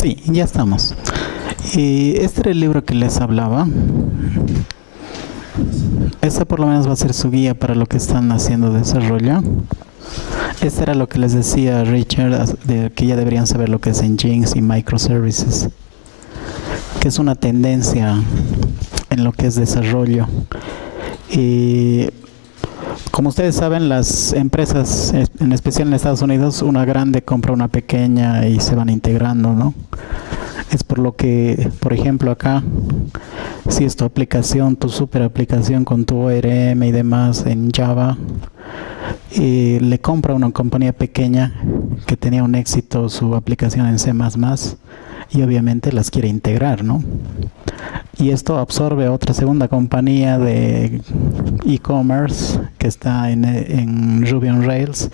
Sí, ya estamos. Y este era el libro que les hablaba. Esta por lo menos va a ser su guía para lo que están haciendo desarrollo. Este era lo que les decía Richard, de que ya deberían saber lo que es Nginx y microservices, que es una tendencia en lo que es desarrollo. Y como ustedes saben, las empresas, en especial en Estados Unidos, una grande compra una pequeña y se van integrando, ¿no? Es por lo que, por ejemplo, acá, si es tu aplicación, tu super aplicación con tu ORM y demás en Java, y le compra una compañía pequeña que tenía un éxito su aplicación en C++, y obviamente las quiere integrar, ¿no? Y esto absorbe a otra segunda compañía de e-commerce que está en Ruby on Rails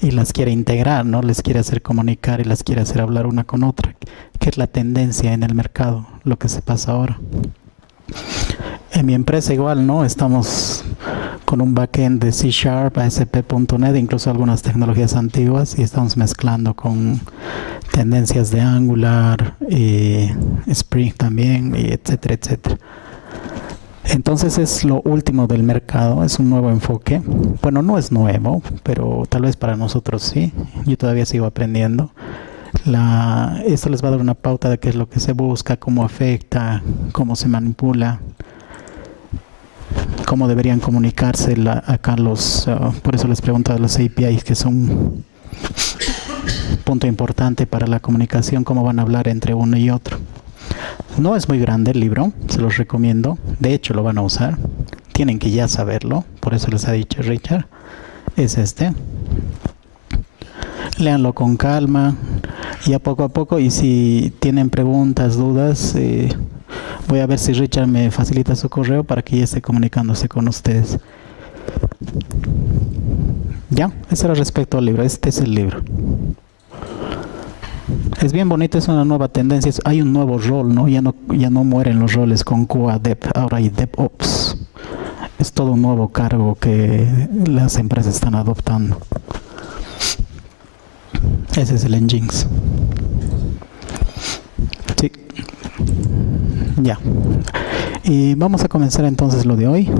y las quiere integrar, ¿no? Les quiere hacer comunicar y las quiere hacer hablar una con otra, que es la tendencia en el mercado, lo que se pasa ahora. En mi empresa igual, ¿no? Estamos con un backend de C#, ASP.NET, incluso algunas tecnologías antiguas, y estamos mezclando con tendencias de Angular, Spring también, y etcétera, etcétera. Entonces es lo último del mercado, es un nuevo enfoque. Bueno, no es nuevo, pero tal vez para nosotros sí. Yo todavía sigo aprendiendo. Esto les va a dar una pauta de qué es lo que se busca, cómo afecta, cómo se manipula, cómo deberían comunicarse acá por eso les pregunto de los APIs, que son un punto importante para la comunicación, cómo van a hablar entre uno y otro. No es muy grande el libro, se los recomiendo. De hecho, lo van a usar. Tienen que ya saberlo, por eso les ha dicho Richard. Es este. Léanlo con calma, y a poco, y si tienen preguntas, dudas, voy a ver si Richard me facilita su correo para que ya esté comunicándose con ustedes. Ya, eso era respecto al libro. Este es el libro. Es bien bonito, es una nueva tendencia. Hay un nuevo rol, ¿no? Ya no mueren los roles con QA Dev, ahora hay DevOps. Es todo un nuevo cargo que las empresas están adoptando. Ese es el Nginx. Sí. Ya. Y vamos a comenzar entonces lo de hoy.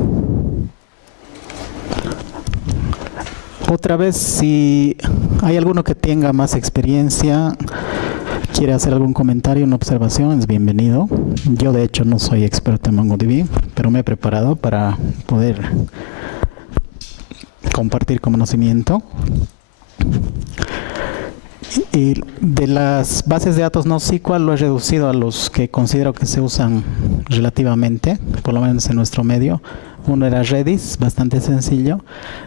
Otra vez, si hay alguno que tenga más experiencia, quiere hacer algún comentario, una observación, es bienvenido. Yo de hecho no soy experto en MongoDB, pero me he preparado para poder compartir conocimiento. Y de las bases de datos NoSQL lo he reducido a los que considero que se usan relativamente, por lo menos en nuestro medio. Uno era Redis, bastante sencillo,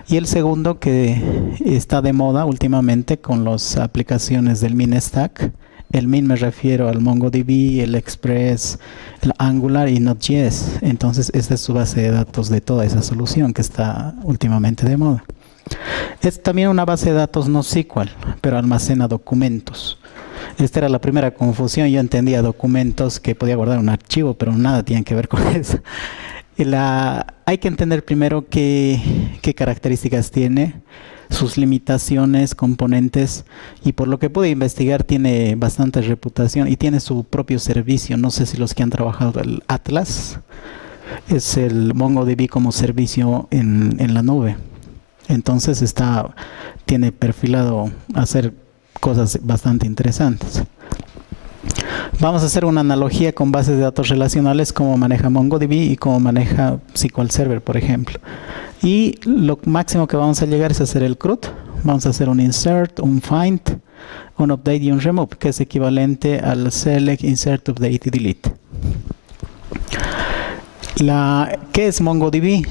y el segundo que está de moda últimamente con las aplicaciones del Min Stack. El Min me refiero al MongoDB, el Express, el Angular y Node.js. Entonces esta es su base de datos de toda esa solución que está últimamente de moda. Es también una base de datos NoSQL, pero almacena documentos. Esta era la primera confusión. Yo entendía documentos que podía guardar un archivo, pero nada tiene que ver con eso. Hay que entender primero qué características tiene, sus limitaciones, componentes, y por lo que pude investigar tiene bastante reputación y tiene su propio servicio. No sé si los que han trabajado el Atlas, es el MongoDB como servicio en la nube. Entonces tiene perfilado hacer cosas bastante interesantes. Vamos a hacer una analogía con bases de datos relacionales, cómo maneja MongoDB y cómo maneja SQL Server, por ejemplo. Y lo máximo que vamos a llegar es hacer el CRUD. Vamos a hacer un insert, un find, un update y un remove, que es equivalente al select, insert, update y delete. ¿Qué es MongoDB?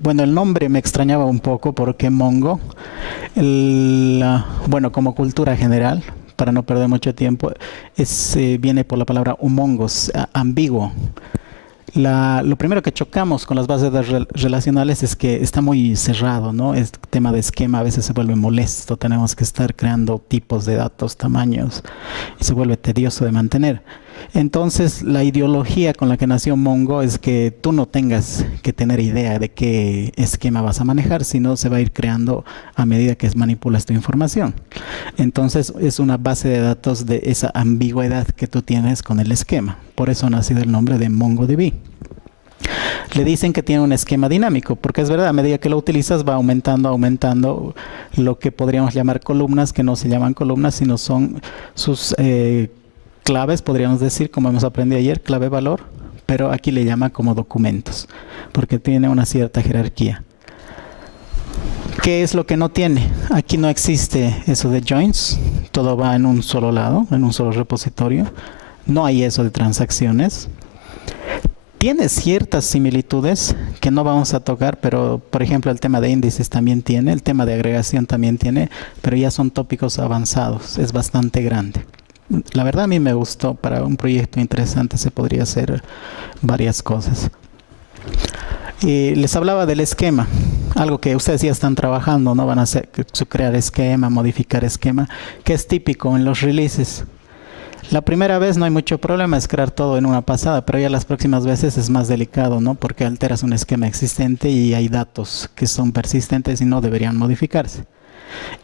Bueno, el nombre me extrañaba un poco porque Mongo, bueno, como cultura general, para no perder mucho tiempo, viene por la palabra humongous, ambiguo. Lo primero que chocamos con las bases de datos relacionales es que está muy cerrado, ¿no? El tema de esquema a veces se vuelve molesto, tenemos que estar creando tipos de datos, tamaños, y se vuelve tedioso de mantener. Entonces, la ideología con la que nació Mongo es que tú no tengas que tener idea de qué esquema vas a manejar, sino se va a ir creando a medida que manipulas tu información. Entonces, es una base de datos de esa ambigüedad que tú tienes con el esquema. Por eso ha nacido el nombre de MongoDB. Le dicen que tiene un esquema dinámico, porque es verdad, a medida que lo utilizas va aumentando lo que podríamos llamar columnas, que no se llaman columnas, sino son sus claves, podríamos decir, como hemos aprendido ayer, clave valor, pero aquí le llama como documentos, porque tiene una cierta jerarquía. ¿Qué es lo que no tiene? Aquí no existe eso de joins, todo va en un solo lado, en un solo repositorio. No hay eso de transacciones. Tiene ciertas similitudes que no vamos a tocar, pero por ejemplo el tema de índices también tiene, el tema de agregación también tiene, pero ya son tópicos avanzados, es bastante grande. La verdad a mí me gustó, para un proyecto interesante se podría hacer varias cosas. Y les hablaba del esquema, algo que ustedes ya están trabajando, ¿no? Van a hacer, crear esquema, modificar esquema, que es típico en los releases. La primera vez no hay mucho problema, es crear todo en una pasada, pero ya las próximas veces es más delicado, ¿no? Porque alteras un esquema existente y hay datos que son persistentes y no deberían modificarse.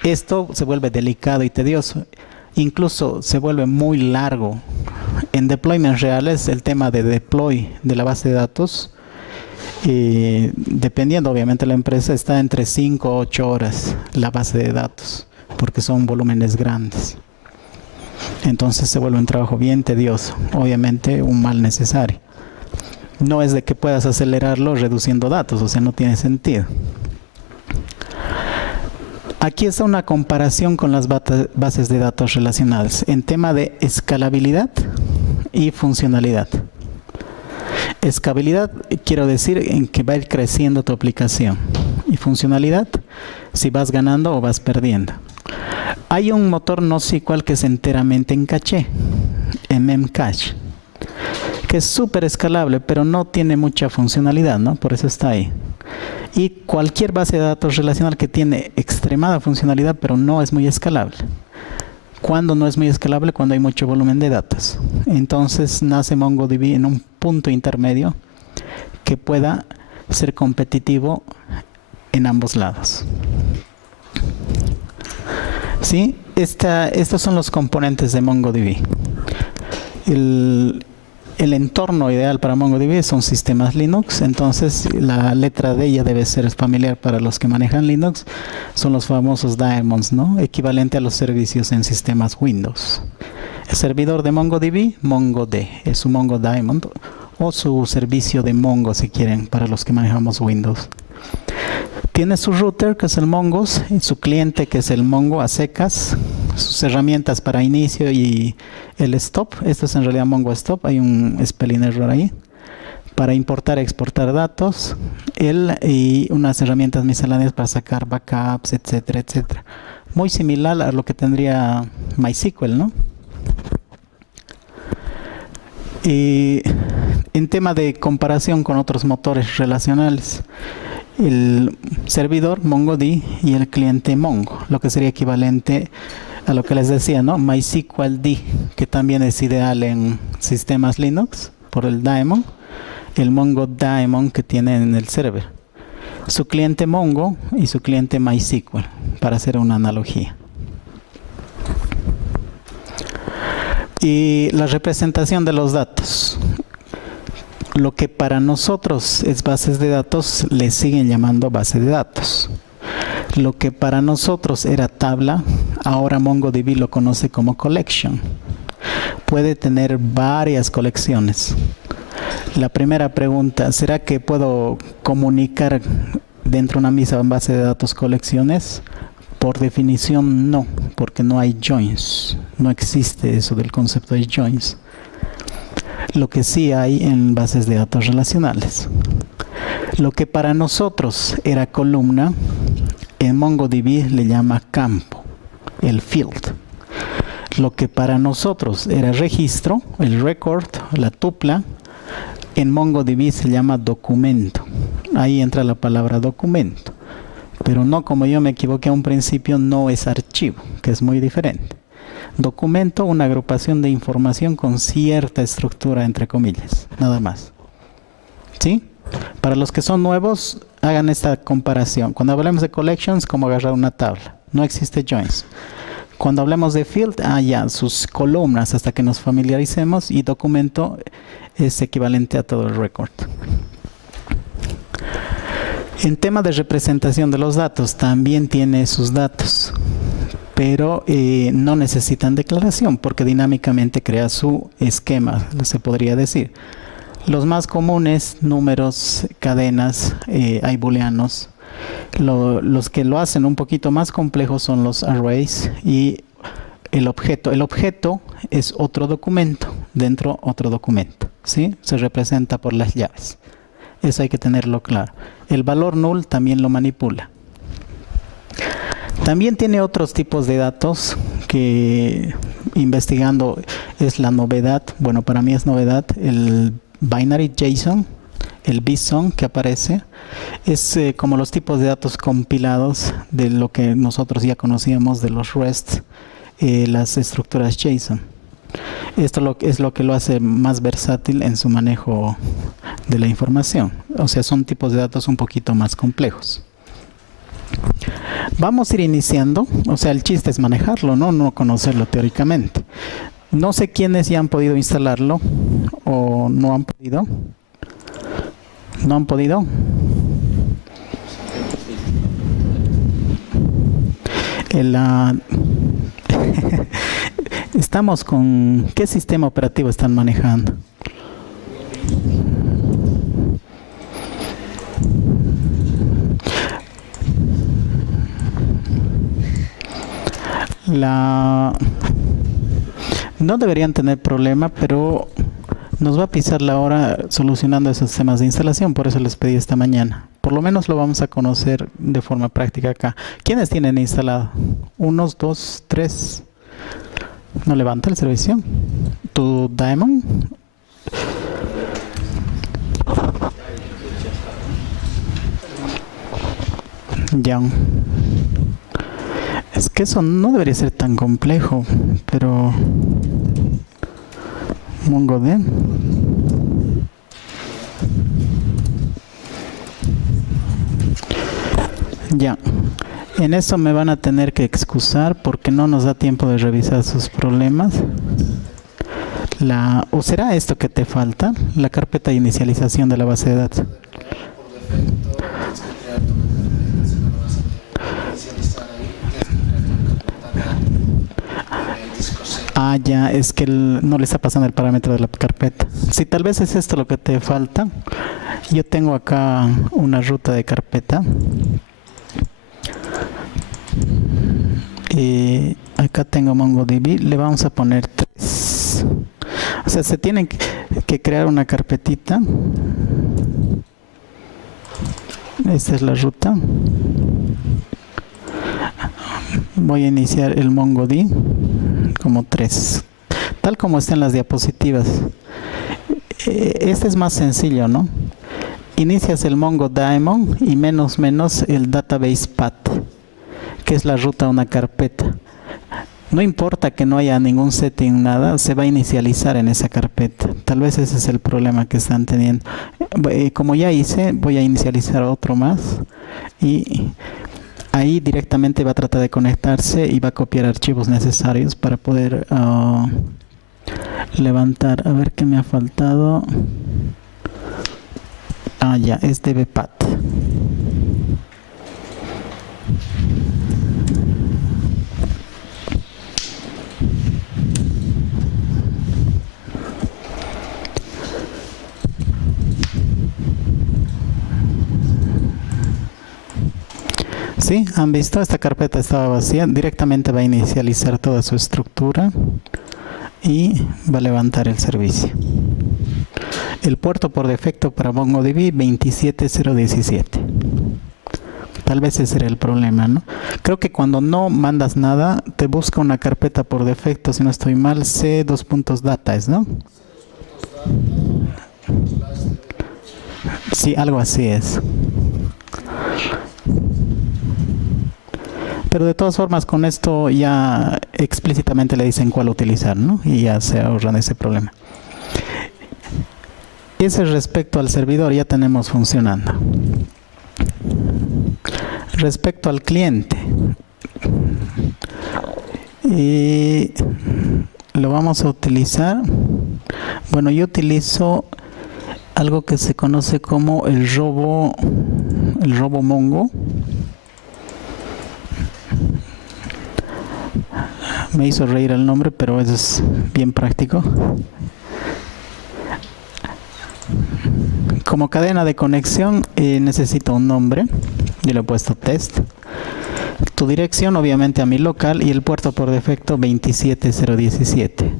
Esto se vuelve delicado y tedioso. Incluso se vuelve muy largo. En deployments reales, el tema de deploy de la base de datos, dependiendo obviamente de la empresa, está entre 5 o 8 horas la base de datos, porque son volúmenes grandes. Entonces se vuelve un trabajo bien tedioso, obviamente un mal necesario. No es de que puedas acelerarlo reduciendo datos, o sea, no tiene sentido. Aquí está una comparación con las bases de datos relacionales en tema de escalabilidad y funcionalidad. Escalabilidad quiero decir en que va a ir creciendo tu aplicación, y funcionalidad si vas ganando o vas perdiendo. Hay un motor NoSQL que es enteramente en caché, en Memcache, que es súper escalable, pero no tiene mucha funcionalidad, ¿no? Por eso está ahí. Y cualquier base de datos relacional que tiene extremada funcionalidad, pero no es muy escalable. ¿Cuándo no es muy escalable? Cuando hay mucho volumen de datos. Entonces nace MongoDB en un punto intermedio que pueda ser competitivo en ambos lados. ¿Sí? Estos son los componentes de MongoDB. El entorno ideal para MongoDB son sistemas Linux, entonces la letra D ya debe ser familiar para los que manejan Linux, son los famosos daemons, ¿no? Equivalente a los servicios en sistemas Windows. El servidor de MongoDB, MongoD, es su Mongo Daemon, o su servicio de Mongo si quieren, para los que manejamos Windows. Tiene su router, que es el Mongos, y su cliente, que es el Mongo a secas, sus herramientas para inicio y el stop. Esto es en realidad Mongo Stop, hay un spelling error ahí. Para importar y exportar datos, y unas herramientas misceláneas para sacar backups, etcétera, etcétera. Muy similar a lo que tendría MySQL, ¿no? Y en tema de comparación con otros motores relacionales, el servidor MongoD y el cliente Mongo, lo que sería equivalente a lo que les decía, ¿no? MySQLD, que también es ideal en sistemas Linux por el daemon, el Mongo Daemon que tiene en el server, su cliente Mongo y su cliente MySQL, para hacer una analogía. Y la representación de los datos. Lo que para nosotros es bases de datos, le siguen llamando base de datos. Lo que para nosotros era tabla, ahora MongoDB lo conoce como collection. Puede tener varias colecciones. La primera pregunta, ¿será que puedo comunicar dentro de una misma base de datos colecciones? Por definición no, porque no hay joins. No existe eso del concepto de joins. Lo que sí hay en bases de datos relacionales. Lo que para nosotros era columna, en MongoDB le llama campo, el field. Lo que para nosotros era registro, el record, la tupla, en MongoDB se llama documento. Ahí entra la palabra documento. Pero no, como yo me equivoqué a un principio, no es archivo, que es muy diferente. Documento, una agrupación de información con cierta estructura, entre comillas, nada más. ¿Sí? Para los que son nuevos, hagan esta comparación. Cuando hablemos de collections, como agarrar una tabla. No existe joins. Cuando hablemos de field, ya, sus columnas hasta que nos familiaricemos, y documento es equivalente a todo el record. En tema de representación de los datos, también tiene sus datos, pero no necesitan declaración porque dinámicamente crea su esquema, se podría decir. Los más comunes, números, cadenas, hay booleanos. Los que lo hacen un poquito más complejo son los arrays y el objeto. El objeto es otro documento, dentro otro documento, ¿sí? Se representa por las llaves. Eso hay que tenerlo claro. El valor null también lo manipula. También tiene otros tipos de datos que investigando es la novedad. Bueno, para mí es novedad. El binary JSON, el BSON que aparece, es como los tipos de datos compilados de lo que nosotros ya conocíamos de los REST, las estructuras JSON. Esto es lo que lo hace más versátil en su manejo de la información. O sea, son tipos de datos un poquito más complejos. Vamos a ir iniciando, o sea, el chiste es manejarlo, no conocerlo teóricamente. No sé quiénes ya han podido instalarlo o no han podido. ¿No han podido? Estamos con... ¿Qué sistema operativo están manejando? No deberían tener problema, pero nos va a pisar la hora solucionando esos temas de instalación, por eso les pedí esta mañana. Por lo menos lo vamos a conocer de forma práctica acá. ¿Quiénes tienen instalado? ¿Unos, dos, tres? ¿No levanta el servicio? ¿Tu Daemon? Ya. Es que eso no debería ser tan complejo, pero... MongoDB. Ya. En eso me van a tener que excusar porque no nos da tiempo de revisar sus problemas. ¿O será esto que te falta? La carpeta de inicialización de la base de datos. Ya, es que no le está pasando el parámetro de la carpeta. Si tal vez es esto lo que te falta. Yo tengo acá una ruta de carpeta. Acá tengo MongoDB, le vamos a poner 3. O sea, se tiene que crear una carpetita. Esta es la ruta. Voy a iniciar el MongoDB como 3, tal como está en las diapositivas. Este es más sencillo, ¿no? Inicias el MongoDaemon y menos el database path, que es la ruta a una carpeta. No importa que no haya ningún setting, nada, se va a inicializar en esa carpeta. Tal vez ese es el problema que están teniendo. Como ya hice, voy a inicializar otro más y ahí directamente va a tratar de conectarse y va a copiar archivos necesarios para poder levantar. A ver qué me ha faltado. Ya, es dbpath. ¿Sí? ¿Han visto? Esta carpeta estaba vacía. Directamente va a inicializar toda su estructura y va a levantar el servicio. El puerto por defecto para MongoDB 27017. Tal vez ese era el problema, ¿no? Creo que cuando no mandas nada, te busca una carpeta por defecto, si no estoy mal, C:2.data, ¿no? Sí, algo así es. Pero de todas formas, con esto ya explícitamente le dicen cuál utilizar, ¿no? Y ya se ahorran ese problema. Ese respecto al servidor ya tenemos funcionando. Respecto al cliente, lo vamos a utilizar. Bueno, yo utilizo algo que se conoce como el robo Mongo. Me hizo reír el nombre, pero eso es bien práctico. Como cadena de conexión necesito un nombre. Yo le he puesto test. Tu dirección obviamente a mi local y el puerto por defecto 27017.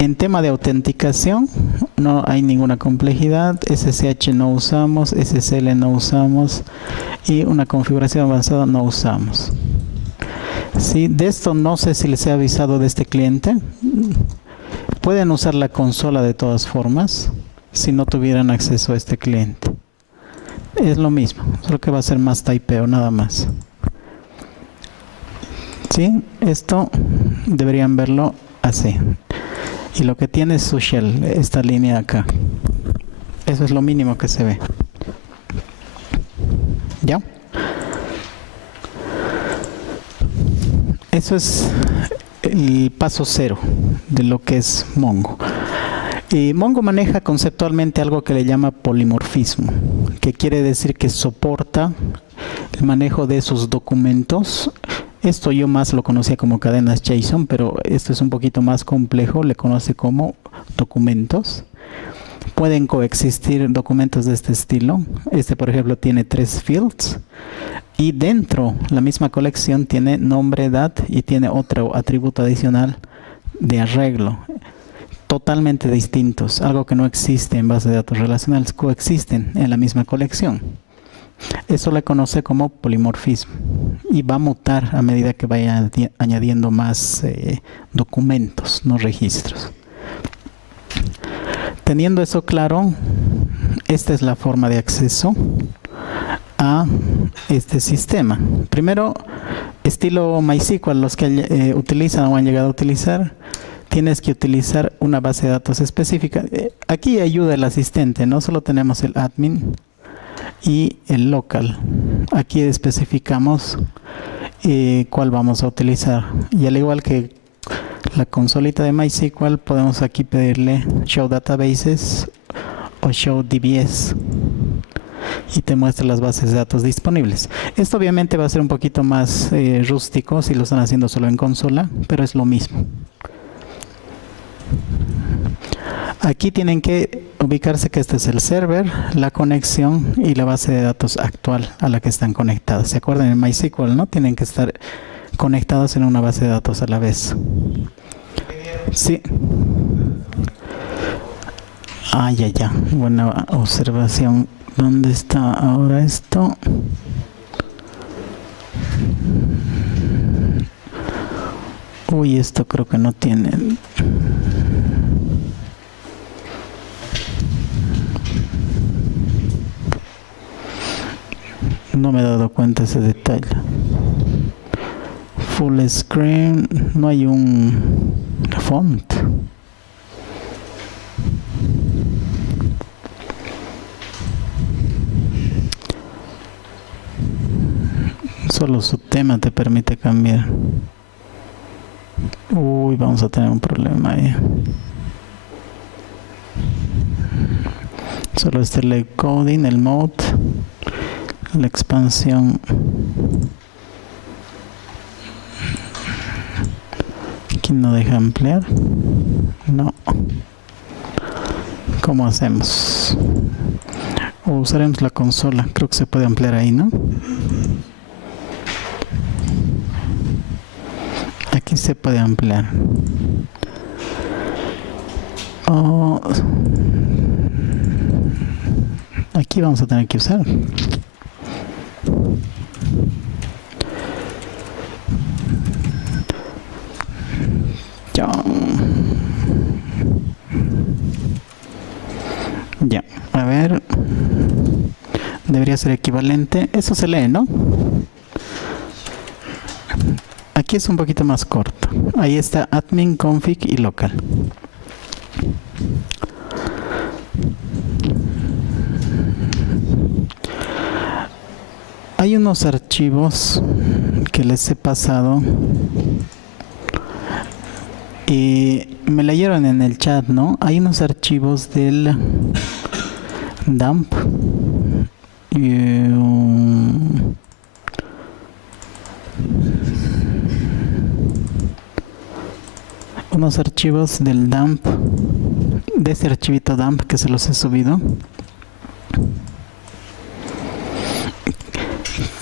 En tema de autenticación no hay ninguna complejidad. SSH no usamos, SSL no usamos y una configuración avanzada no usamos. Sí, de esto no sé si les he avisado de este cliente. Pueden usar la consola de todas formas si no tuvieran acceso a este cliente. Es lo mismo, solo que va a ser más typeo nada más. ¿Sí? Esto deberían verlo así. Y lo que tiene es su shell, esta línea acá. Eso es lo mínimo que se ve. ¿Ya? Eso es el paso 0 de lo que es Mongo. Y Mongo maneja conceptualmente algo que le llama polimorfismo, que quiere decir que soporta el manejo de sus documentos. Esto yo más lo conocía como cadenas JSON, pero esto es un poquito más complejo, le conoce como documentos. Pueden coexistir documentos de este estilo. Este, por ejemplo, tiene 3 fields. Y dentro, la misma colección tiene nombre, edad y tiene otro atributo adicional de arreglo. Totalmente distintos, algo que no existe en bases de datos relacionales, coexisten en la misma colección. Eso le conoce como polimorfismo y va a mutar a medida que vaya añadiendo más documentos, no registros. Teniendo eso claro, esta es la forma de acceso a este sistema. Primero, estilo MySQL, los que utilizan o han llegado a utilizar, tienes que utilizar una base de datos específica. Aquí ayuda el asistente, no solo tenemos el admin y el local. Aquí especificamos cuál vamos a utilizar. Y al igual que la consolita de MySQL, podemos aquí pedirle Show Databases o Show DBS y te muestra las bases de datos disponibles. Esto obviamente va a ser un poquito más rústico si lo están haciendo solo en consola, pero es lo mismo. Aquí tienen que ubicarse que este es el server, la conexión y la base de datos actual a la que están conectadas. ¿Se acuerdan en MySQL, no? Tienen que estar conectados en una base de datos a la vez. Sí. Ya. Buena observación. ¿Dónde está ahora esto? Uy, esto creo que no tiene. No me he dado cuenta ese detalle. Full screen, no hay un font. Solo su tema te permite cambiar. Uy, vamos a tener un problema ahí. Solo este el coding, el mode, la expansión. Aquí no deja ampliar. No. ¿Cómo hacemos? O usaremos la consola. Creo que se puede ampliar ahí, ¿no? Aquí se puede ampliar. Aquí vamos a tener que usar. Ya, a ver. Debería ser equivalente. Eso se lee, ¿no? Aquí es un poquito más corto. Ahí está admin, config y local. Hay unos archivos que les he pasado y me leyeron en el chat, ¿no? Hay unos archivos del dump y, unos archivos del dump, de ese archivito dump que se los he subido,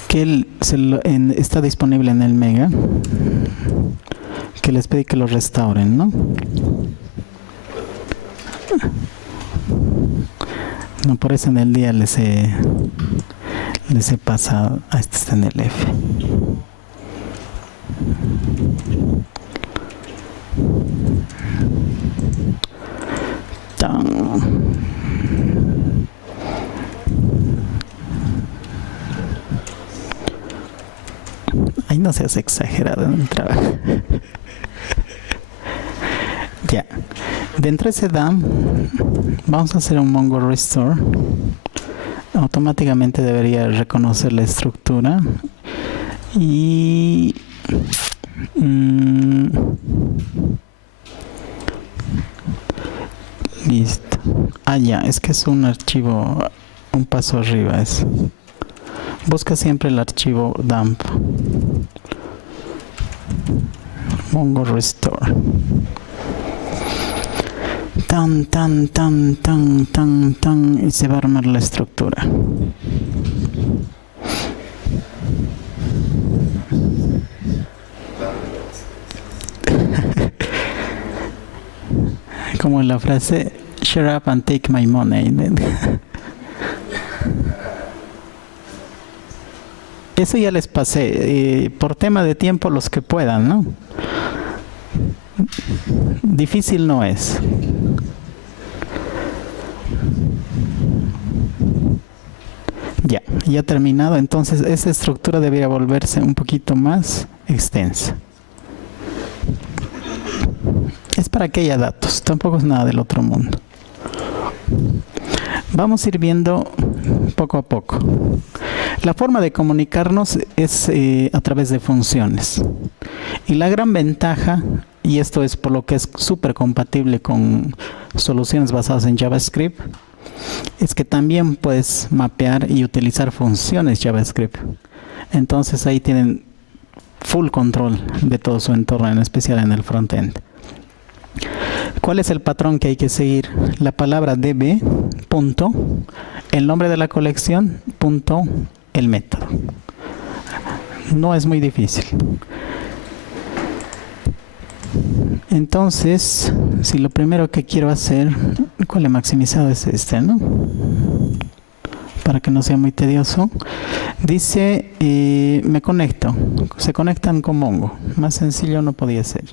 que está disponible en el Mega, que les pedí que lo restauren, ¿no? No, por eso en el día les he pasado. Este está en el F. Ay, no seas exagerado en el trabajo. Ya. Dentro de ese DAM vamos a hacer un Mongo Restore. Automáticamente debería reconocer la estructura y listo. Ya, es que es un archivo un paso arriba. Busca siempre el archivo dump Mongo Restore. Y se va a armar la estructura. Como la frase shut up and take my money. Eso ya les pasé, por tema de tiempo los que puedan, ¿no? Difícil no es. Ya terminado. Entonces esa estructura debería volverse un poquito más extensa. Es para que haya datos, tampoco es nada del otro mundo. Vamos a ir viendo poco a poco. La forma de comunicarnos es a través de funciones. Y la gran ventaja, y esto es por lo que es súper compatible con soluciones basadas en JavaScript, es que también puedes mapear y utilizar funciones JavaScript. Entonces ahí tienen full control de todo su entorno, en especial en el frontend. ¿Cuál es el patrón que hay que seguir? La palabra db, punto, el nombre de la colección, punto, el método. No es muy difícil. Entonces, si lo primero que quiero hacer, ¿cuál he maximizado? Es este, ¿no? Para que no sea muy tedioso. Dice, me conecto. Se conectan con Mongo. Más sencillo no podía ser.